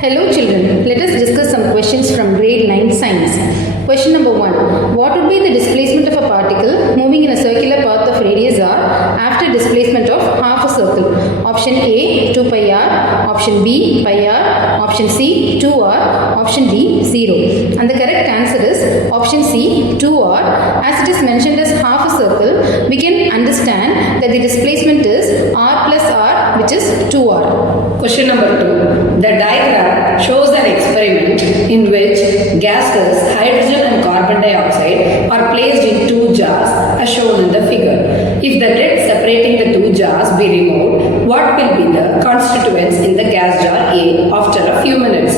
Hello children, let us discuss some questions from grade 9 science. Question number 1. What would be the displacement of a particle moving in a circular path of radius r after displacement of half a circle? Option A 2 pi r, option B pi r, option C 2r, option D 0. And the correct answer is option C 2r. As it is mentioned as half a circle, we can understand that the displacement is r plus r, which is 2r. Question number 2. The diagram shows an experiment in which gases hydrogen and carbon dioxide are placed in two jars as shown in the figure. If the lid separating the two jars be removed, what will be the constituents in the gas jar A after a few minutes?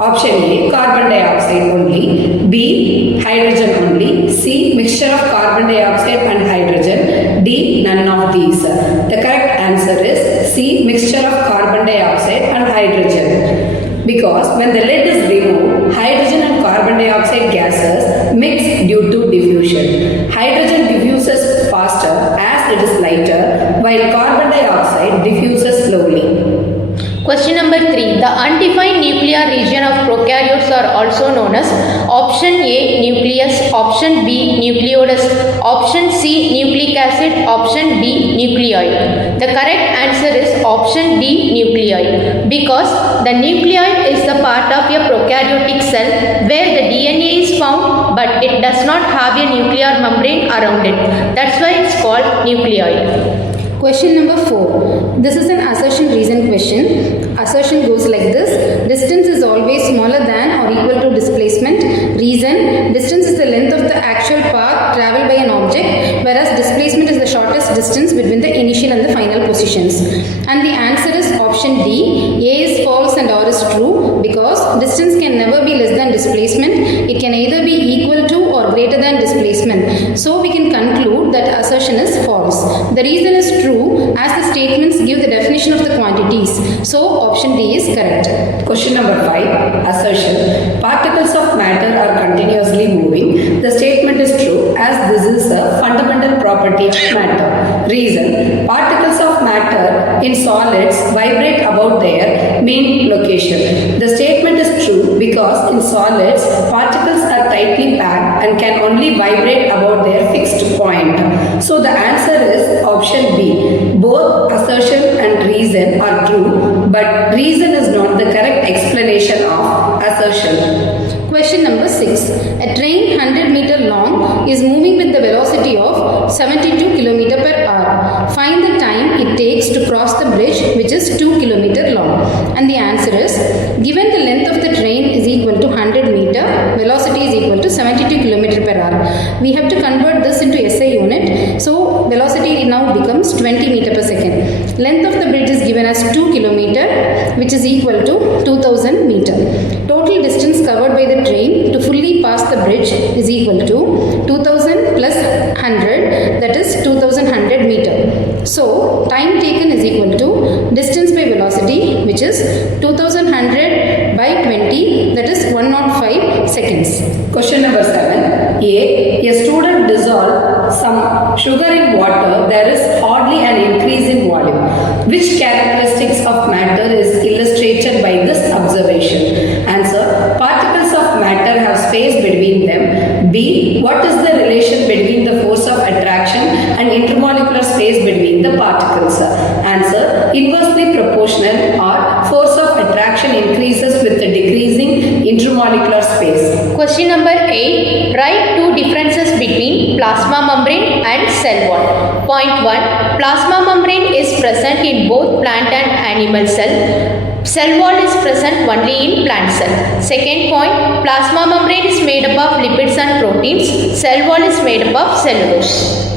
Option A, carbon dioxide only, B, hydrogen only, C, mixture of carbon dioxide and hydrogen, D, none of these. The correct answer is C, mixture of carbon dioxide and hydrogen. Because when the lid is removed, hydrogen and carbon dioxide gases mix due to diffusion. Hydrogen diffuses faster as it is lighter, while carbon dioxide diffuses slowly. Question number 3. The undefined nuclear region of prokaryotes are also known as option A nucleus, option B nucleolus, option C nucleic acid, option D nucleoid. The correct answer is option D nucleoid, because the nucleoid is the part of a prokaryotic cell where the DNA is found but it does not have a nuclear membrane around it. That's why it's called nucleoid. Question number 4. This is an assertion reason question. Assertion goes like this. Distance is always smaller than or equal to displacement. Reason. Distance is the length of the actual path travelled by an object, whereas displacement is the shortest distance between the initial and the final positions. And the answer is option D. A is false and R is true, because distance can never be less than displacement. It can either be equal to or greater than displacement. So we can conclude that assertion is false. The reason is true as the statements give the definition of the quantities. So option D is correct. Question number 5. Assertion. Particles of matter are continuously moving. The statement is true as this is a fundamental property of matter. Reason. Particles of matter in solids vibrate about their mean location. The statement is true because in solids particles are tightly packed and can only vibrate about their fixed point. So the answer is option B. Both assertion and reason are true, but reason is not the correct explanation of assertion. Question number 6. A train 100 meter long is moving with the velocity of 72 km per hour. Find the time it takes to cross the bridge, which is 2 km long. And the answer is, given the length of the train is equal to 100 meter, velocity is equal to 72 km per hour. We have to convert this into SI unit. So velocity now becomes 20 meter per second. Length of the bridge is given as 2 km, which is equal to 2000 meter. Total distance covered by the train to fully pass the bridge is equal to 2000 plus 100, that is 2100 meter. So time taken is equal to distance by velocity, which is 2100 by 20, that is 105 seconds. Question number 7. A student dissolved some sugar in water. There is hardly an increase in volume. Which characteristics of matter is illustrated by this observation? Answer. Particles of matter have space between them. B. What is the relation between the force of attraction and intermolecular space between the particles? Answer. Inversely proportional, or force of attraction increases with the decreasing intermolecular space. Question number 8. Write two differences between plasma membrane and cell wall. Point 1. Plasma membrane is present in both plant and animal cell. Cell wall is present only in plant cell. Second point, plasma membrane is made up of lipids and proteins. Cell wall is made up of cellulose.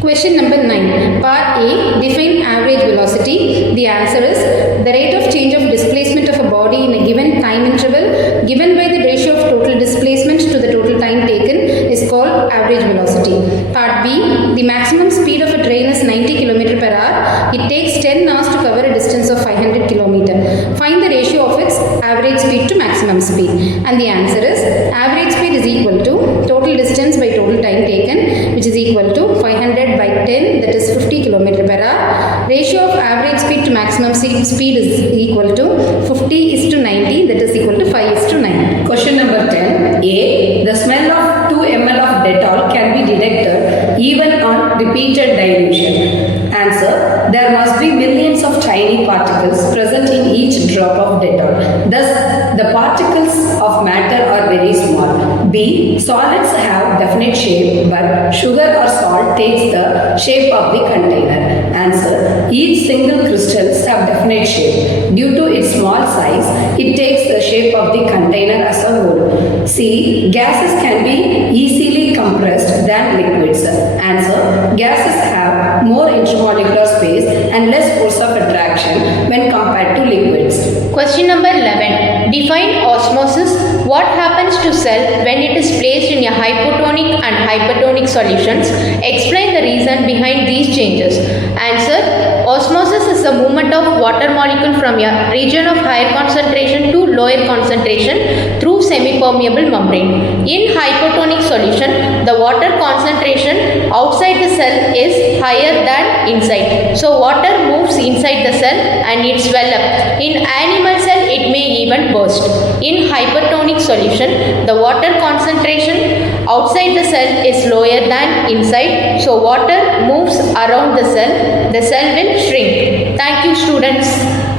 Question number 9. Part A. Define average velocity. The answer is the rate of change of displacement of a body in a given time interval given by the ratio of total displacement to the total time taken is called average velocity. Part B. The maximum speed of a train is 90 km per hour. It takes 10 hours to cover a distance of 500 km. Find the ratio of its average speed to maximum speed. And the answer is average speed is equal to total distance by total time taken, which is equal to 500 by 10, that is 50 km per hour. Ratio of average speed to maximum speed is equal to 50 50 is to 90, that is equal to 5 is to 9. Question number 10. A. The smell of 2 ml of Dettol can be detected even on repeated dilution. Answer. There must be millions of tiny particles present in each drop of Dettol. Thus, the particles of matter are very small. B. Solids have definite shape, but sugar or salt takes the shape of the container. Answer. Each single crystals have definite shape. Due to its small size, it takes the shape of the container as a whole. C. Gases can be easily compressed than liquids. Answer. Gases have more intermolecular space and less force of attraction when compared to liquids. Question number 11. Define osmosis. What happens to cell when it is placed in a hypotonic and hypertonic solutions? Explain the reason behind these changes. Answer. Osmosis is the movement of water molecule from a region of higher concentration to lower concentration through semi-permeable membrane. In hypotonic solution, the water concentration outside the cell is higher than inside. So water moves inside the cell and it swell up. In animal cell, it may even burst. In hypertonic solution, the water concentration outside the cell is lower than inside. So water moves around the cell will shrink. Thank you, students.